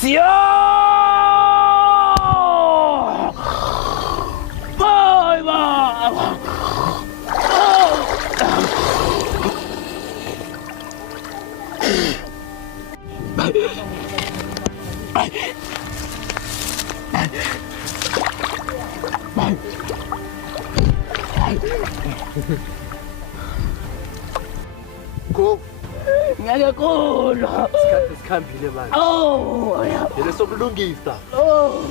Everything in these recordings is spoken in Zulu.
Sio! Bye bye. Go. Ngiyakholwa. Sikhambile manje. Oh, yena sokulungisa. oh,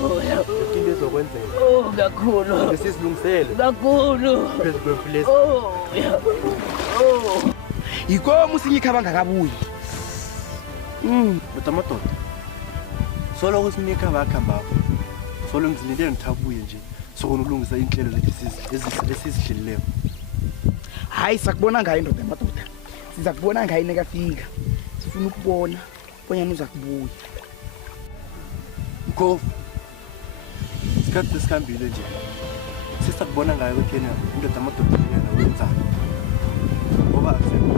Into ezokwenzeka. oh, ngiyakholwa. Sesilungisele. Kakhulu. Phezu kwemfulesi. Oh, oh. Yikomo Sinyikhaba ngakabuyi. Madoda. Solo kuSinyikhaba akhamba. Solo ngizilindele ngithabuye nje. Sokona ukulungisa inhlelo zethu esizidlilileyo. Hayi sakubona ngayo indoda madoda. Siza kubona ngayo nekafika. Sifuna ukubona bonyana uza kubuya. Mkhofu. Isikhathi sikhambile nje. Sisakubona ngayo kuthena indoda madoda yena wenzani. Ngoba akusekho.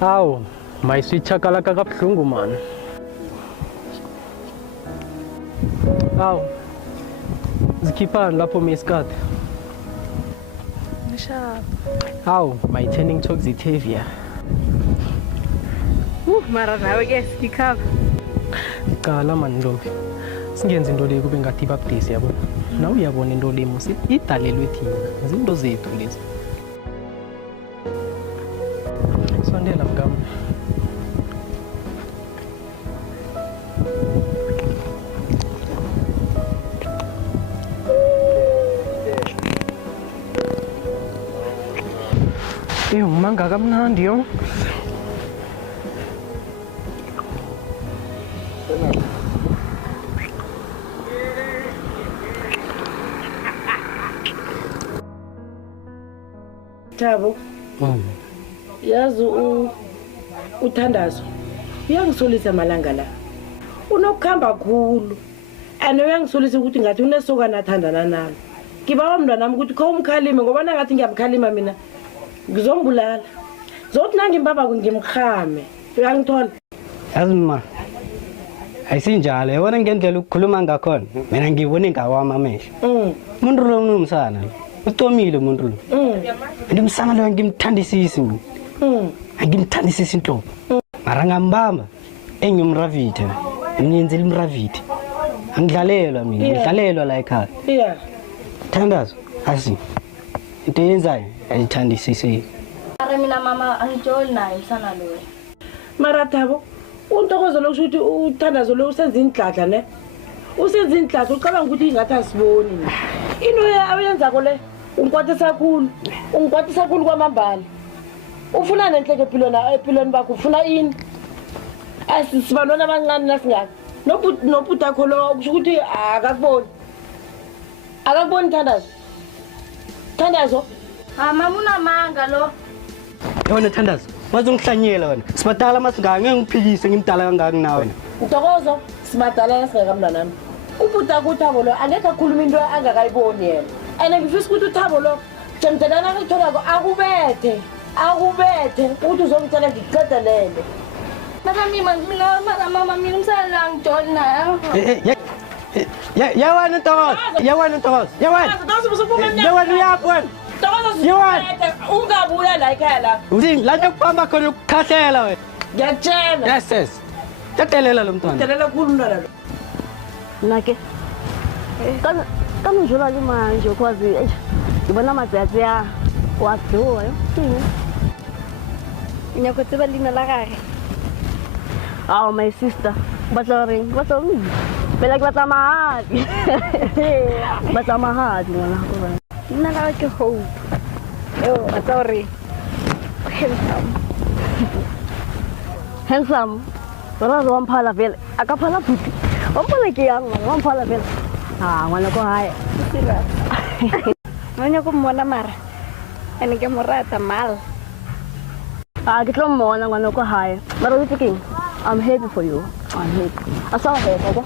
Aw, mayisitshakalaka kabuhlungu man. Aw. Zikhiphani lapho mesikade. Ngishaba. Aw, my turning toxicavia. Mara nawe ke Sinyikhaba. Qala man Ndlovu. Singenze into leyo kube ngathi ibabudisi yabo. Nawe uyabona into le musi idalelwe thina. Izinto zethu lezi. Sondela mngam. Ngimanga kamnandi yo. Thabo. Yazi Uthandazo. Uyangisolisa malanga la. Unokukhamba kakhulu. Ane uyangisolisa ukuthi ngathi unesokana athandana nalo. Ngibawa mntwana nami ukuthi kho umkhalime ngoba ngathi ngiyamkhalima mina. Ngizombulala. Zothi nangimbaba ngimkhame. Uyangithola? Yazi ma. Ayisinjalo yabona ngendlela ukukhuluma ngakhona. Mina ngibone ngawami amehlo. Umuntu lo umsana. Utomile umuntu lo. Ndimsana lo ngimthandisisi mina. Angimthandisisi inhlobo. Mara ngambamba engimravithe. Ngiyenzela imravithe. Angidlalelwa mina, ngidlalelwa la ekhaya. Yeah. Thandazo, asi. Into yenzayo ayithandisisi. Mara mina mama angijoli naye msana lo. Mara Thabo, untokozo lokuthi Uthandazo lo usenza indladla ne. Usenza indladla ucabanga ukuthi ingathi asiboni. Into ayenza kole ungikwatisa kakhulu kwamambala. Ufuna nenhleke empilweni bakho ufuna ini? Asisibantwana abancane nasingaka. Nobhuta kho lo kusho ukuthi akakuboni. Akakuboni Thandazo. Mama unamanga lo. Yona Thandazo, wazongihlanyela wena. Sibadala masingaka ngeke ngiphikise ngimdala kangaka nawe. Ntokozo sibadala nasingaka mntanami. Ubhuta kuThabo lo angeke akhuluma into angakayiboni yena. Ene ngifisa ukuthi uThabo lo jemdelana ngitholako akubethe ukuthi uzongitshela ngikuqedelele. Mama mina umsana ngijoli naye. Yawana Ntokozo. Yawana uyapho. Ungabuya la ekhaya la. Uzini la kuhamba khona ukukhahlela wena. Ngiyatshela. Yes. Tatelela lo mntwana. Tatelela kukhulu mntwana lo. Nake. Kama njola manje kwazi ngibona matsatsi ya waduwa yo. Nyakotseba lina la gage. Oh my sister. Batsari. Bela ke mahadi. Batla mahadi ngwana go ba. Nna la ke hope. Yo, sorry. Handsome. Ora zo wamphala vele. Akaphala futhi. Wamphala ke yang wamphala vele. Ngwana ko hae. Ngwana ko mmona mara. ene ke mo rata mal. Ke tlo mmona ngwana ko hae. Mara o tsekeng? I'm happy for you. I'm happy. I saw her, okay?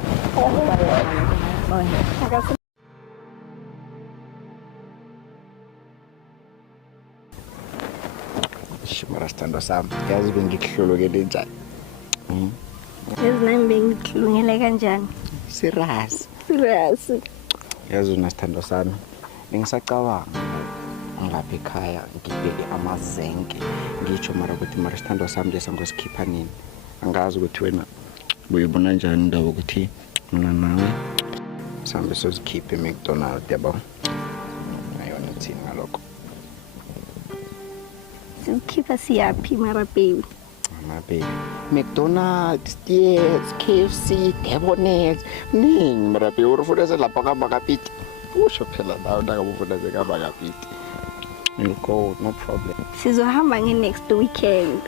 Mara sithando sami yazi bengikuhlolokele njani. Yazi nami bengikhulungele kanjani. Serious. Yazi una sithando sami bengisacabanga ngilapha ekhaya ngibeke amazenke ngitsho mara ukuthi mara sithando sami lesa ngosikhipha nini. Angazi ukuthi wena uyibona njani indaba ukuthi mina nawe sambe sozikhiphe eMcDonald's yabo. Ayona thini ngalokho. Sikhipa siyaphi mara baby? Baby. McDonald's, yes, KFC, Debonair, ning mara baby urufuna selapha kaBakapiti. Usho phela nawe nakabufuna kaBakapiti. You go, no problem. Sizohamba nge next weekend.